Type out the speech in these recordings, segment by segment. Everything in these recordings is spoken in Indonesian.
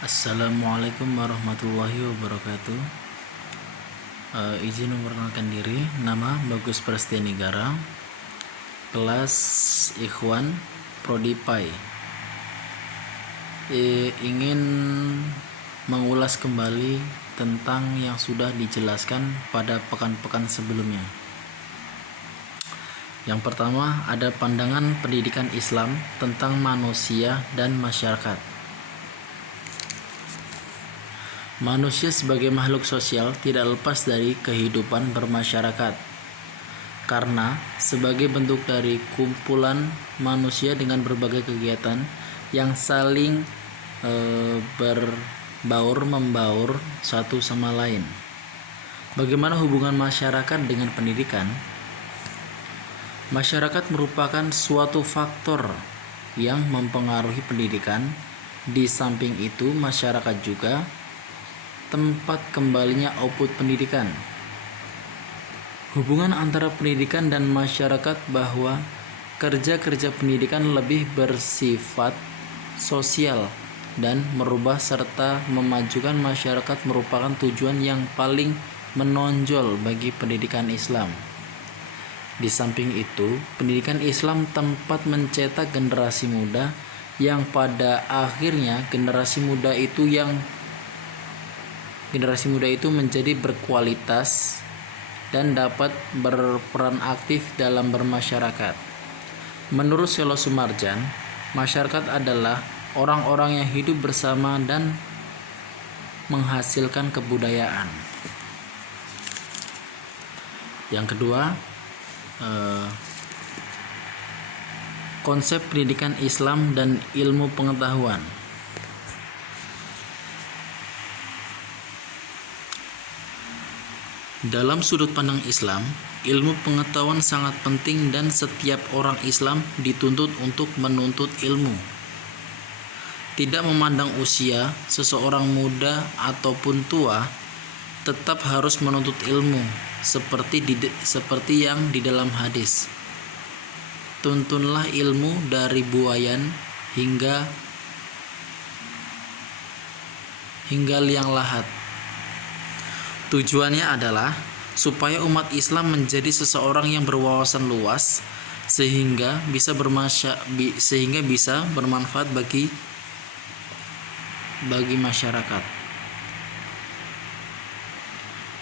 Assalamualaikum warahmatullahi wabarakatuh. Izin memperkenalkan diri, nama Bagus Prastianegara, kelas Ikhwan Prodi PAI. Ingin mengulas kembali tentang yang sudah dijelaskan pada pekan-pekan sebelumnya. Yang pertama, ada pandangan pendidikan Islam tentang manusia dan masyarakat. Manusia sebagai makhluk sosial tidak lepas dari kehidupan bermasyarakat, karena sebagai bentuk dari kumpulan manusia dengan berbagai kegiatan yang saling berbaur-membaur satu sama lain. Bagaimana hubungan masyarakat dengan pendidikan? Masyarakat merupakan suatu faktor yang mempengaruhi pendidikan. Di samping itu, masyarakat juga tempat kembalinya output pendidikan. Hubungan antara pendidikan dan masyarakat bahwa kerja-kerja pendidikan lebih bersifat sosial dan merubah serta memajukan masyarakat merupakan tujuan yang paling menonjol bagi pendidikan Islam. Di samping itu, pendidikan Islam tempat mencetak generasi muda yang pada akhirnya generasi muda itu menjadi berkualitas dan dapat berperan aktif dalam bermasyarakat. Menurut Selo Sumarjan, masyarakat adalah orang-orang yang hidup bersama dan menghasilkan kebudayaan. Yang kedua, konsep pendidikan Islam dan ilmu pengetahuan. Dalam sudut pandang Islam, ilmu pengetahuan sangat penting dan setiap orang Islam dituntut untuk menuntut ilmu. Tidak memandang usia, seseorang muda ataupun tua tetap harus menuntut ilmu, seperti yang di dalam hadis. Tuntunlah ilmu dari buayan hingga liang lahat. Tujuannya adalah supaya umat Islam menjadi seseorang yang berwawasan luas sehingga bisa bermanfaat bagi masyarakat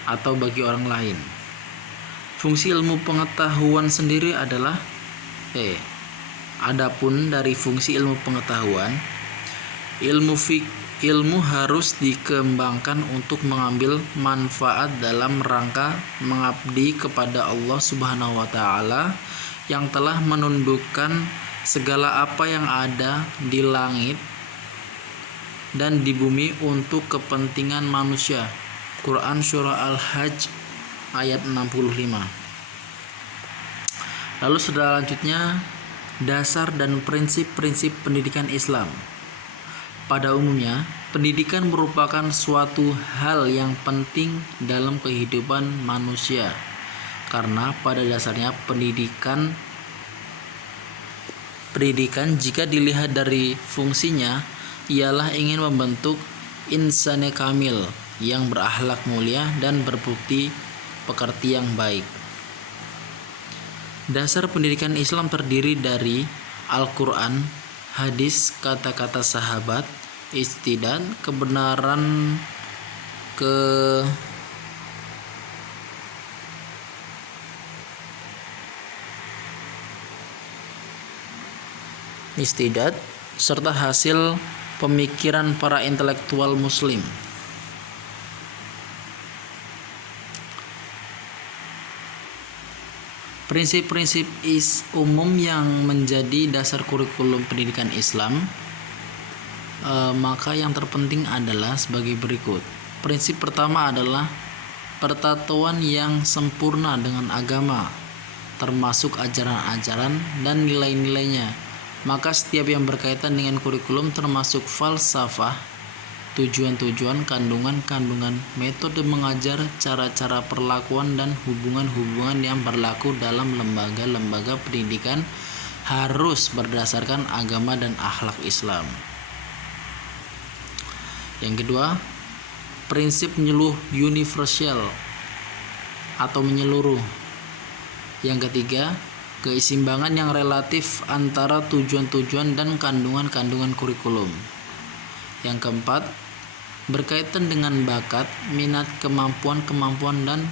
atau bagi orang lain. Fungsi ilmu pengetahuan sendiri adalah adapun dari fungsi ilmu pengetahuan, ilmu harus dikembangkan untuk mengambil manfaat dalam rangka mengabdi kepada Allah Subhanahu wa taala yang telah menundukkan segala apa yang ada di langit dan di bumi untuk kepentingan manusia. Quran Surah Al-Hajj ayat 65. Lalu selanjutnya, dasar dan prinsip-prinsip pendidikan Islam. Pada umumnya, pendidikan merupakan suatu hal yang penting dalam kehidupan manusia, karena pada dasarnya pendidikan jika dilihat dari fungsinya ialah ingin membentuk insan kamil yang berakhlak mulia dan berbukti pekerti yang baik. Dasar pendidikan Islam terdiri dari Al-Quran, hadis, kata-kata sahabat, istidad, kebenaran serta hasil pemikiran para intelektual muslim. Prinsip-prinsip umum yang menjadi dasar kurikulum pendidikan Islam, maka yang terpenting adalah sebagai berikut. Prinsip pertama adalah persatuan yang sempurna dengan agama, termasuk ajaran-ajaran dan nilai-nilainya. Maka setiap yang berkaitan dengan kurikulum termasuk falsafah, tujuan-tujuan, kandungan-kandungan, metode mengajar, cara-cara perlakuan, dan hubungan-hubungan yang berlaku dalam lembaga-lembaga pendidikan harus berdasarkan agama dan akhlak Islam. Yang kedua, prinsip universal atau menyeluruh. Yang ketiga, keseimbangan yang relatif antara tujuan-tujuan dan kandungan-kandungan kurikulum. Yang keempat, berkaitan dengan bakat, minat, kemampuan dan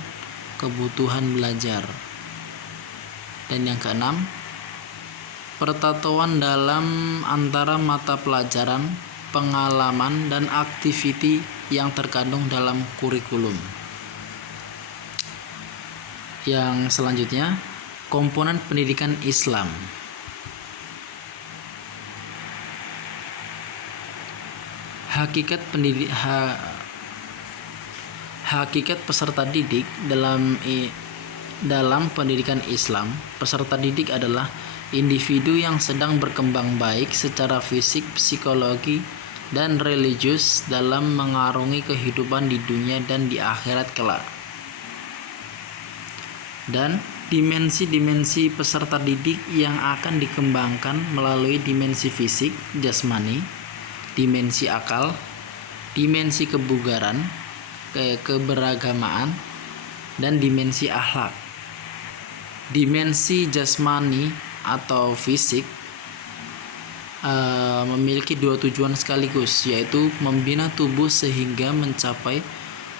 kebutuhan belajar. Dan yang keenam, pertatuan dalam antara mata pelajaran, pengalaman, dan aktiviti yang terkandung dalam kurikulum. Yang selanjutnya, komponen pendidikan Islam. Hakikat peserta didik dalam pendidikan Islam. Peserta didik adalah individu yang sedang berkembang baik secara fisik, psikologi, dan religius dalam mengarungi kehidupan di dunia dan di akhirat kelak. Dan dimensi-dimensi peserta didik yang akan dikembangkan melalui dimensi fisik, jasmani, dimensi akal, dimensi kebugaran, keberagamaan, dan dimensi akhlak. Dimensi jasmani atau fisik memiliki dua tujuan sekaligus, yaitu membina tubuh sehingga mencapai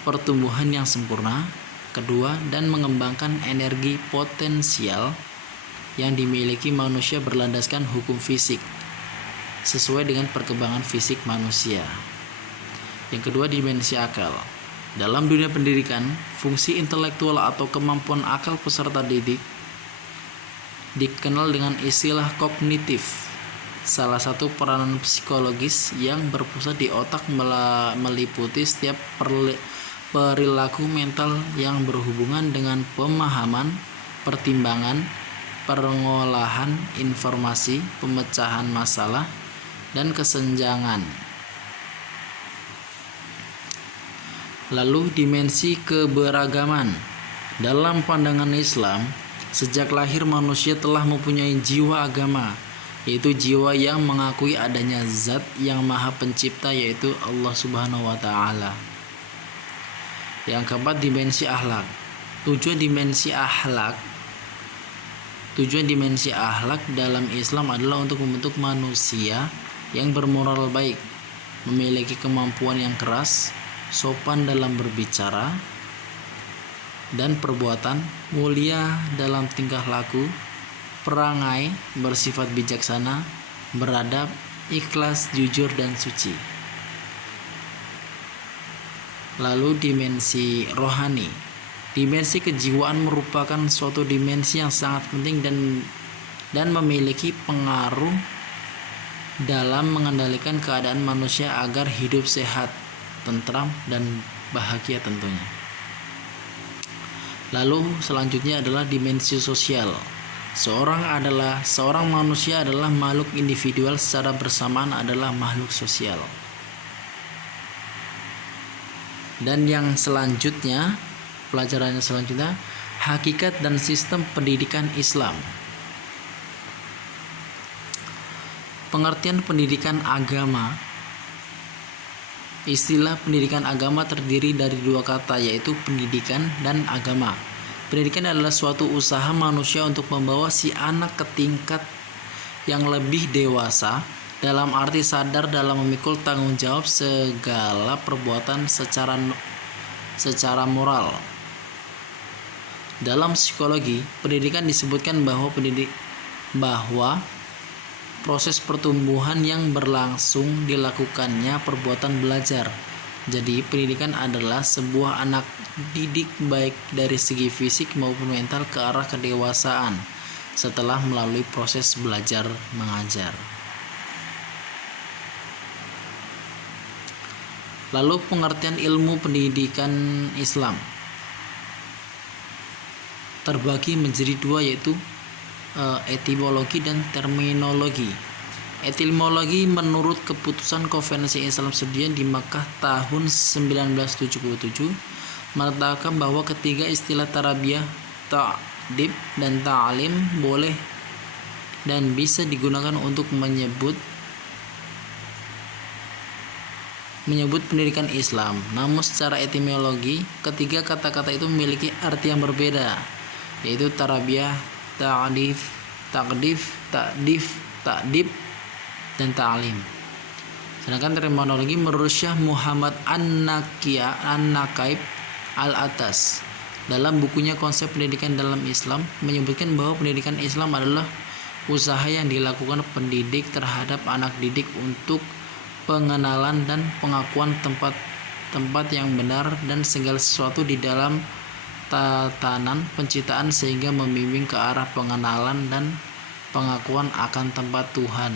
pertumbuhan yang sempurna. Kedua, dan mengembangkan energi potensial yang dimiliki manusia berlandaskan hukum fisik sesuai dengan perkembangan fisik manusia. Yang kedua, dimensi akal. Dalam dunia pendidikan, fungsi intelektual atau kemampuan akal peserta didik dikenal dengan istilah kognitif. Salah satu peranan psikologis yang berpusat di otak meliputi setiap perilaku mental yang berhubungan dengan pemahaman, pertimbangan, pengolahan informasi, pemecahan masalah, dan kesenjangan. Lalu dimensi keberagaman. Dalam pandangan Islam, sejak lahir manusia telah mempunyai jiwa agama, yaitu jiwa yang mengakui adanya zat yang maha pencipta, yaitu Allah Subhanahu wa Ta'ala. Yang keempat, dimensi akhlak. Tujuan dimensi akhlak dalam Islam adalah untuk membentuk manusia yang bermoral baik, memiliki kemampuan yang keras, sopan dalam berbicara dan perbuatan, mulia dalam tingkah laku, perangai, bersifat bijaksana, beradab, ikhlas, jujur, dan suci. Lalu dimensi rohani. Dimensi kejiwaan merupakan suatu dimensi yang sangat penting dan memiliki pengaruh dalam mengendalikan keadaan manusia agar hidup sehat, tentram, dan bahagia tentunya. Lalu selanjutnya adalah dimensi sosial. Seorang manusia adalah makhluk individual, secara bersamaan adalah makhluk sosial. Dan yang selanjutnya, pelajarannya selanjutnya, hakikat dan sistem pendidikan Islam. Pengertian pendidikan agama. Istilah pendidikan agama terdiri dari dua kata, yaitu pendidikan dan agama. Pendidikan adalah suatu usaha manusia untuk membawa si anak ke tingkat yang lebih dewasa, dalam arti sadar dalam memikul tanggung jawab segala perbuatan secara moral. Dalam psikologi, pendidikan disebutkan bahwa proses pertumbuhan yang berlangsung dilakukannya perbuatan belajar. Jadi, pendidikan adalah sebuah anak didik baik dari segi fisik maupun mental ke arah kedewasaan setelah melalui proses belajar mengajar. Lalu pengertian ilmu pendidikan Islam terbagi menjadi dua, yaitu etimologi dan terminologi. Etimologi menurut keputusan Konferensi Islam Sedunia di Makkah tahun 1977 mengatakan bahwa ketiga istilah tarbiyah, ta'dib, dan ta'lim boleh dan bisa digunakan untuk menyebut menyebut pendidikan Islam. Namun secara etimologi, ketiga kata-kata itu memiliki arti yang berbeda, yaitu tarbiyah, ta'dif, takdif, ta'dib, dan ta'lim. Sedangkan terminologi menurut Syekh Muhammad An-Naqaib Al-Atas dalam bukunya Konsep Pendidikan dalam Islam menyebutkan bahwa pendidikan Islam adalah usaha yang dilakukan pendidik terhadap anak didik untuk pengenalan dan pengakuan tempat yang benar dan segala sesuatu di dalam tatanan penciptaan sehingga membimbing ke arah pengenalan dan pengakuan akan tempat Tuhan.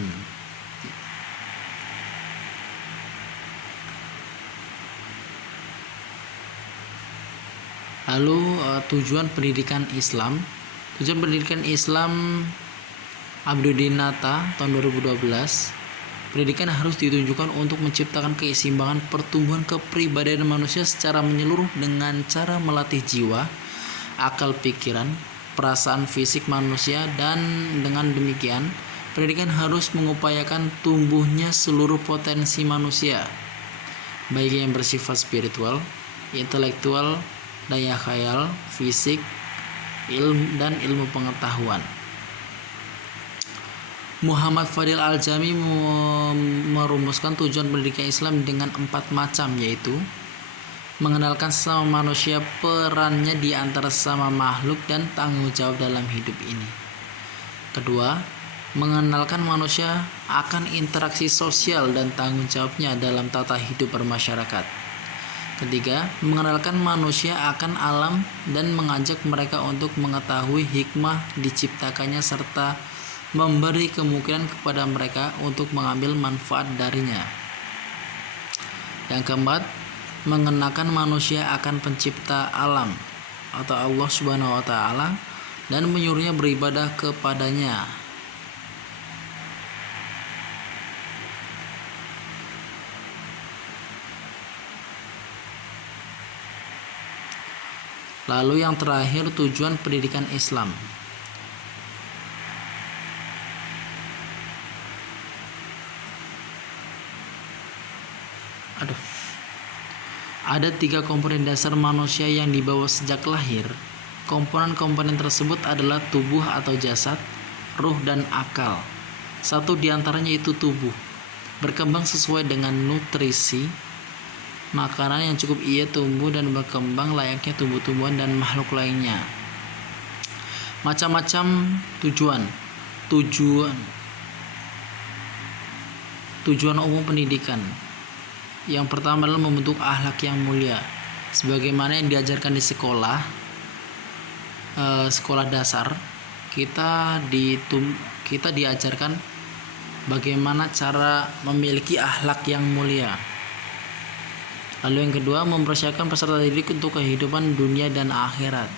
Lalu tujuan pendidikan Islam. Tujuan pendidikan Islam Abdudin Nata tahun 2012. Pendidikan harus ditunjukkan untuk menciptakan keseimbangan pertumbuhan kepribadian manusia secara menyeluruh dengan cara melatih jiwa, akal pikiran, perasaan fisik manusia, dan dengan demikian pendidikan harus mengupayakan tumbuhnya seluruh potensi manusia, baik yang bersifat spiritual, intelektual, daya khayal, fisik, ilmu, dan ilmu pengetahuan. Muhammad Fadil Al-Jami merumuskan tujuan pendidikan Islam dengan 4 macam, yaitu mengenalkan sesama manusia perannya di antara sesama makhluk dan tanggung jawab dalam hidup ini. Kedua, mengenalkan manusia akan interaksi sosial dan tanggung jawabnya dalam tata hidup bermasyarakat. Ketiga, mengenalkan manusia akan alam dan mengajak mereka untuk mengetahui hikmah diciptakannya serta memberi kemungkinan kepada mereka untuk mengambil manfaat darinya. Yang keempat, mengenakan manusia akan pencipta alam atau Allah Subhanahu wa taala dan menyuruhnya beribadah kepadanya. Lalu yang terakhir, tujuan pendidikan Islam. Ada 3 komponen dasar manusia yang dibawa sejak lahir. Komponen-komponen tersebut adalah tubuh atau jasad, ruh, dan akal. Satu di antaranya itu tubuh, berkembang sesuai dengan nutrisi makanan yang cukup, ia tumbuh dan berkembang layaknya tumbuh-tumbuhan dan makhluk lainnya. Macam-macam tujuan umum pendidikan. Yang pertama adalah membentuk akhlak yang mulia, sebagaimana yang diajarkan di sekolah dasar. Kita diajarkan bagaimana cara memiliki akhlak yang mulia. Lalu yang kedua, mempersiapkan peserta didik untuk kehidupan dunia dan akhirat.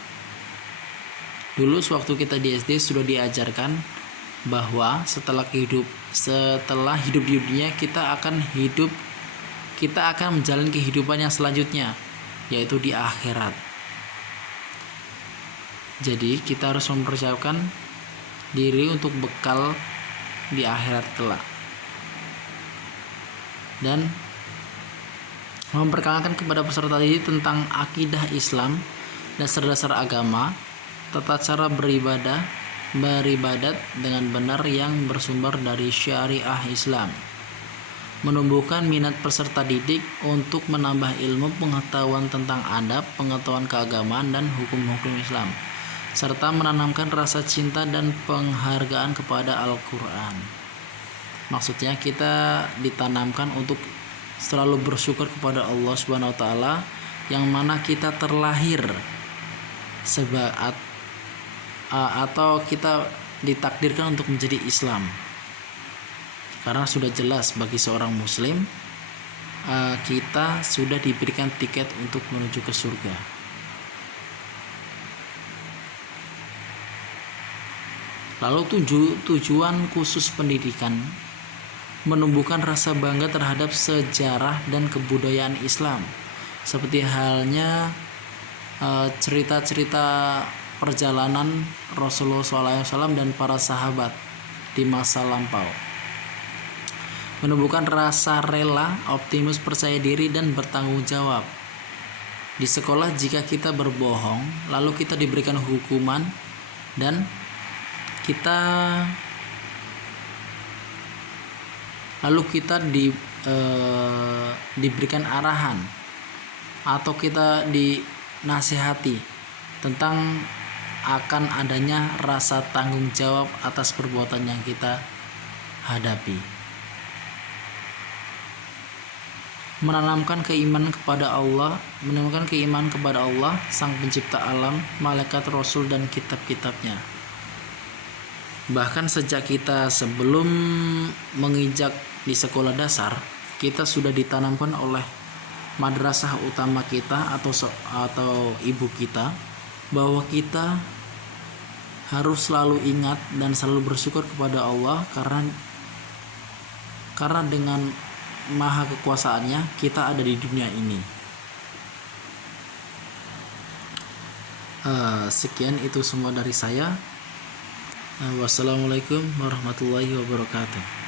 Dulu sewaktu kita di SD sudah diajarkan bahwa setelah hidup di dunia kita akan menjalani kehidupan yang selanjutnya, yaitu di akhirat. Jadi kita harus mempersiapkan diri untuk bekal di akhirat kelak. Dan memperkenalkan kepada peserta didik tentang akidah Islam, dasar-dasar agama, tata cara beribadat dengan benar yang bersumber dari syariah Islam. Menumbuhkan minat peserta didik untuk menambah ilmu pengetahuan tentang adab, pengetahuan keagamaan, dan hukum-hukum Islam, serta menanamkan rasa cinta dan penghargaan kepada Al-Quran. Maksudnya kita ditanamkan untuk selalu bersyukur kepada Allah Subhanahu wa taala yang mana kita terlahir atau kita ditakdirkan untuk menjadi Islam. Karena sudah jelas bagi seorang muslim kita sudah diberikan tiket untuk menuju ke surga. Lalu tujuan khusus pendidikan menumbuhkan rasa bangga terhadap sejarah dan kebudayaan Islam, seperti halnya cerita-cerita perjalanan Rasulullah SAW dan para sahabat di masa lampau. menumbuhkan rasa rela, optimis, percaya diri, dan bertanggung jawab. Di sekolah jika kita berbohong, lalu kita diberikan hukuman dan kita diberikan arahan atau kita dinasihati tentang akan adanya rasa tanggung jawab atas perbuatan yang kita hadapi. Menanamkan keimanan kepada Allah, Sang Pencipta alam, malaikat, rasul, dan kitab-kitabnya. Bahkan sejak kita sebelum menginjak di sekolah dasar, kita sudah ditanamkan oleh madrasah utama kita atau ibu kita bahwa kita harus selalu ingat dan selalu bersyukur kepada Allah karena dengan maha kekuasaannya kita ada di dunia ini. Sekian itu semua dari saya. Wassalamualaikum warahmatullahi wabarakatuh.